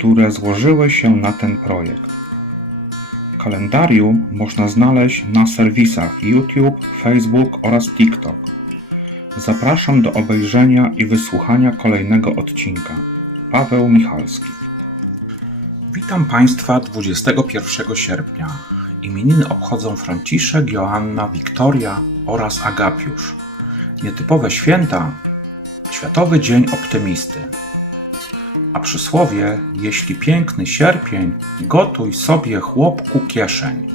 które złożyły się na ten projekt. Kalendarium można znaleźć na serwisach YouTube, Facebook oraz TikTok. Zapraszam do obejrzenia i wysłuchania kolejnego odcinka. Paweł Michalski. Witam Państwa 21 sierpnia. Imieniny obchodzą Franciszek, Joanna, Wiktoria oraz Agapiusz. Nietypowe święta Światowy Dzień Optymisty. A przysłowie, jeśli piękny sierpień, gotuj sobie chłopku kieszeń.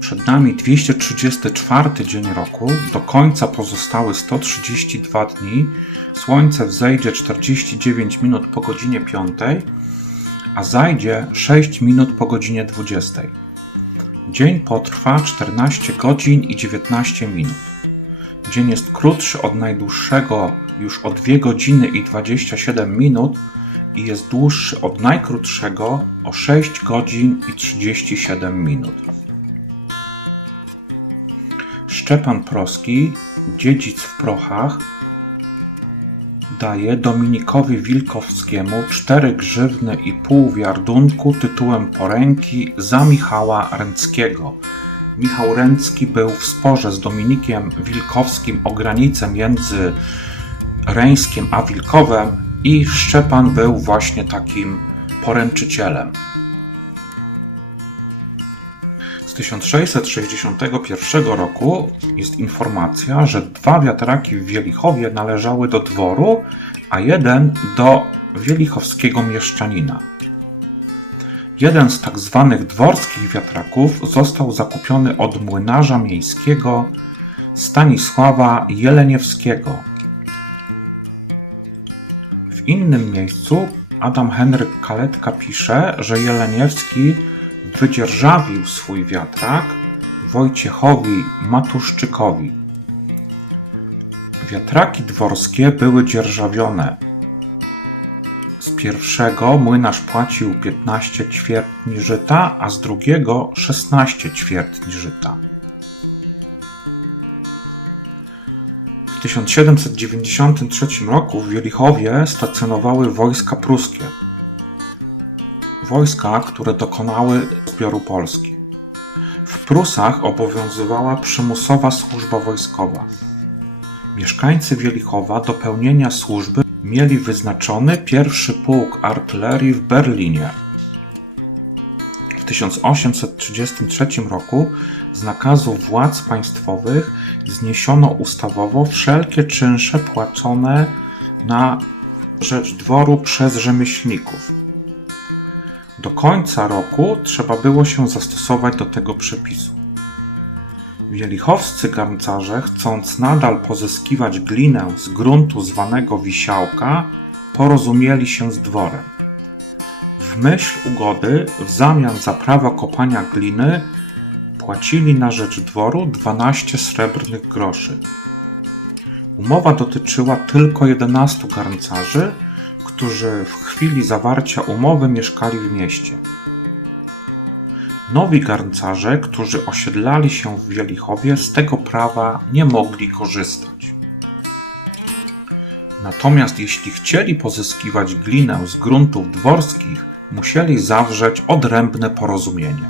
Przed nami 234 dzień roku, do końca pozostały 132 dni, słońce wzejdzie 49 minut po godzinie 5, a zajdzie 6 minut po godzinie 20. Dzień potrwa 14 godzin i 19 minut. Dzień jest krótszy od najdłuższego już o 2 godziny i 27 minut i jest dłuższy od najkrótszego o 6 godzin i 37 minut. Szczepan Proski, dziedzic w prochach, daje Dominikowi Wilkowskiemu cztery grzywny i pół wiardunku tytułem poręki za Michała Ręckiego. Michał Ręcki był w sporze z Dominikiem Wilkowskim o granicę między Reńskiem a Wilkowem i Szczepan był właśnie takim poręczycielem. Z 1661 roku jest informacja, że dwa wiatraki w Wielichowie należały do dworu, a jeden do wielichowskiego mieszczanina. Jeden z tak zwanych dworskich wiatraków został zakupiony od młynarza miejskiego Stanisława Jeleniewskiego. W innym miejscu Adam Henryk Kaletka pisze, że Jeleniewski wydzierżawił swój wiatrak Wojciechowi Matuszczykowi. Wiatraki dworskie były dzierżawione z pierwszego młynarz płacił 15 ćwiertni żyta, a z drugiego 16 ćwiertni żyta. W 1793 roku w Wielichowie stacjonowały wojska pruskie. Wojska, które dokonały zbioru Polski. W Prusach obowiązywała przymusowa służba wojskowa. Mieszkańcy Wielichowa do pełnienia służby mieli wyznaczony pierwszy pułk artylerii w Berlinie. W 1833 roku z nakazu władz państwowych zniesiono ustawowo wszelkie czynsze płacone na rzecz dworu przez rzemieślników. Do końca roku trzeba było się zastosować do tego przepisu. Wielichowscy garncarze, chcąc nadal pozyskiwać glinę z gruntu zwanego Wisiałka, porozumieli się z dworem. W myśl ugody, w zamian za prawo kopania gliny, płacili na rzecz dworu 12 srebrnych groszy. Umowa dotyczyła tylko 11 garncarzy, którzy w chwili zawarcia umowy mieszkali w mieście. Nowi garncarze, którzy osiedlali się w Wielichowie, z tego prawa nie mogli korzystać. Natomiast jeśli chcieli pozyskiwać glinę z gruntów dworskich, musieli zawrzeć odrębne porozumienie.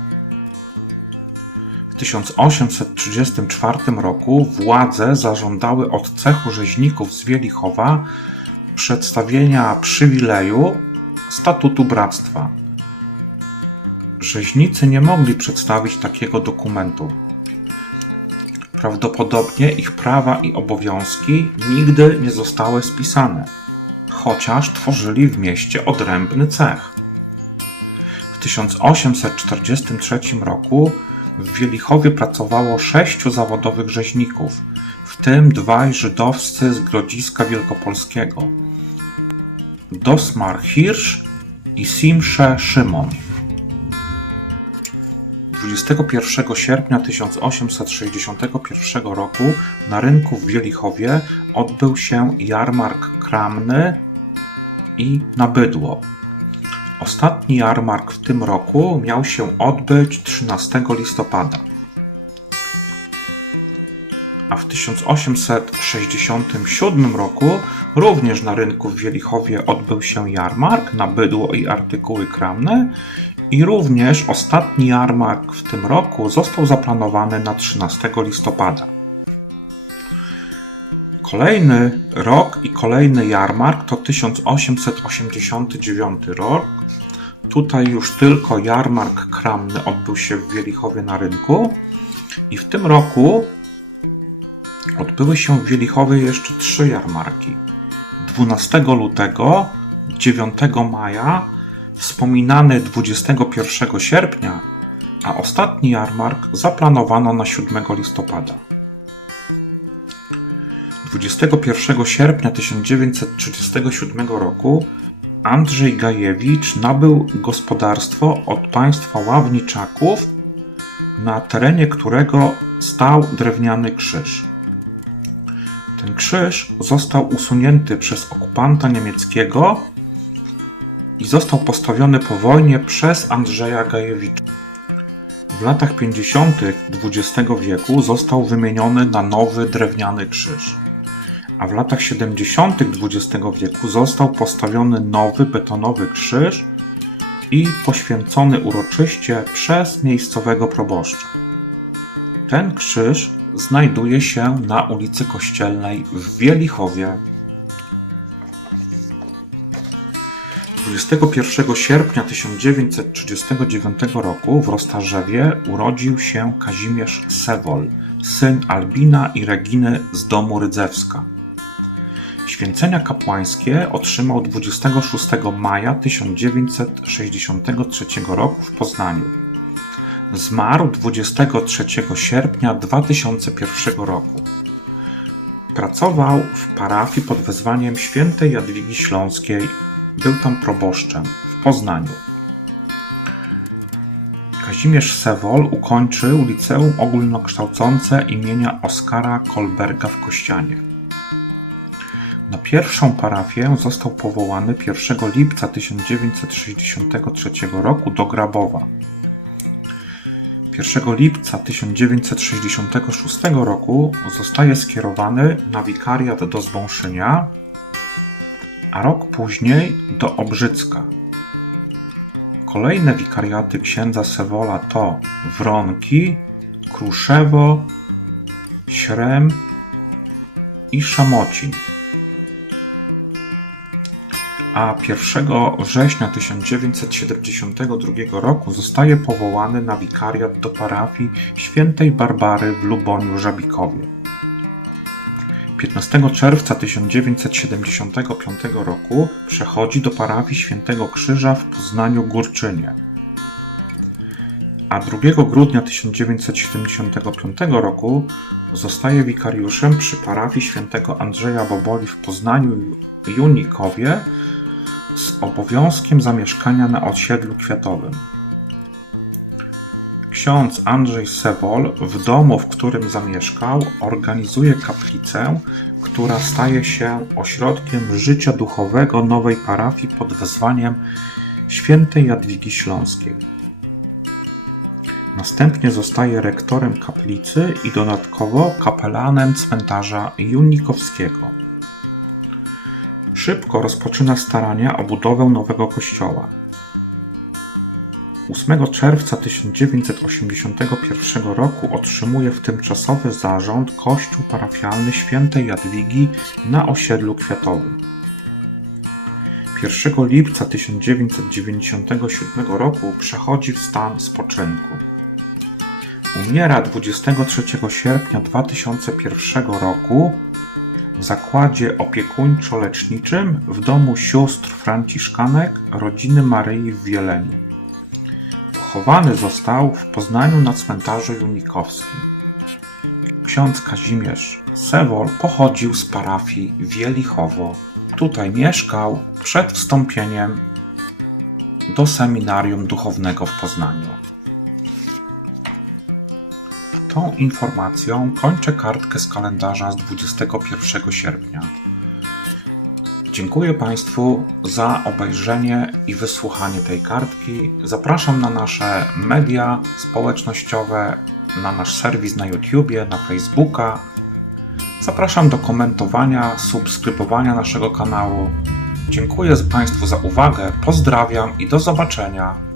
W 1834 roku władze zażądały od cechu rzeźników z Wielichowa przedstawienia przywileju statutu bractwa, rzeźnicy nie mogli przedstawić takiego dokumentu. Prawdopodobnie ich prawa i obowiązki nigdy nie zostały spisane, chociaż tworzyli w mieście odrębny cech. W 1843 roku w Wielichowie pracowało sześciu zawodowych rzeźników, w tym dwaj żydowscy z Grodziska Wielkopolskiego. Dosmar Hirsch i Simsze Szymon. 21 sierpnia 1861 roku na rynku w Wielichowie odbył się jarmark kramny i na bydło. Ostatni jarmark w tym roku miał się odbyć 13 listopada. A w 1867 roku również na rynku w Wielichowie odbył się jarmark na bydło i artykuły kramne i również ostatni jarmark w tym roku został zaplanowany na 13 listopada. Kolejny rok i kolejny jarmark to 1889 rok. Tutaj już tylko jarmark kramny odbył się w Wielichowie na rynku. I w tym roku odbyły się w Wielichowie jeszcze trzy jarmarki. 12 lutego, 9 maja, wspominany 21 sierpnia, a ostatni jarmark zaplanowano na 7 listopada. 21 sierpnia 1937 roku Andrzej Gajewicz nabył gospodarstwo od państwa Ławniczaków, na terenie którego stał drewniany krzyż. Ten krzyż został usunięty przez okupanta niemieckiego i został postawiony po wojnie przez Andrzeja Gajewicza. W latach 50. XX wieku został wymieniony na nowy drewniany krzyż, a w latach 70. XX wieku został postawiony nowy betonowy krzyż i poświęcony uroczyście przez miejscowego proboszcza. Ten krzyż znajduje się na ulicy Kościelnej w Wielichowie. 21 sierpnia 1939 roku w Roztarzewie urodził się Kazimierz Sewol, syn Albina i Reginy z domu Rydzewska. Święcenia kapłańskie otrzymał 26 maja 1963 roku w Poznaniu. Zmarł 23 sierpnia 2001 roku. Pracował w parafii pod wezwaniem świętej Jadwigi Śląskiej. Był tam proboszczem w Poznaniu. Kazimierz Sewol ukończył liceum ogólnokształcące imienia Oskara Kolberga w Kościanie. Na pierwszą parafię został powołany 1 lipca 1963 roku do Grabowa. 1 lipca 1966 roku zostaje skierowany na wikariat do Zbąszynia, a rok później do Obrzycka. Kolejne wikariaty księdza Sewola to Wronki, Kruszewo, Śrem i Szamocin a 1 września 1972 roku zostaje powołany na wikariat do parafii świętej Barbary w Luboniu Żabikowie. 15 czerwca 1975 roku przechodzi do parafii Świętego Krzyża w Poznaniu Górczynie. A 2 grudnia 1975 roku zostaje wikariuszem przy parafii Świętego Andrzeja Boboli w Poznaniu Junikowie z obowiązkiem zamieszkania na osiedlu kwiatowym. Ksiądz Andrzej Sewol w domu, w którym zamieszkał, organizuje kaplicę, która staje się ośrodkiem życia duchowego nowej parafii pod wezwaniem świętej Jadwigi Śląskiej. Następnie zostaje rektorem kaplicy i dodatkowo kapelanem cmentarza Junikowskiego. Szybko rozpoczyna starania o budowę nowego kościoła. 8 czerwca 1981 roku otrzymuje w tymczasowy zarząd kościół parafialny świętej Jadwigi na osiedlu kwiatowym. 1 lipca 1997 roku przechodzi w stan spoczynku. Umiera 23 sierpnia 2001 roku w zakładzie opiekuńczo-leczniczym w domu sióstr franciszkanek rodziny Maryi w Wieleniu. Pochowany został w Poznaniu na cmentarzu Junikowskim. Ksiądz Kazimierz Sewol pochodził z parafii Wielichowo. Tutaj mieszkał przed wstąpieniem do seminarium duchownego w Poznaniu. Tą informacją kończę kartkę z kalendarza z 21 sierpnia. Dziękuję Państwu za obejrzenie i wysłuchanie tej kartki. Zapraszam na nasze media społecznościowe, na nasz serwis na YouTubie, na Facebooka. Zapraszam do komentowania, subskrybowania naszego kanału. Dziękuję Państwu za uwagę, pozdrawiam i do zobaczenia.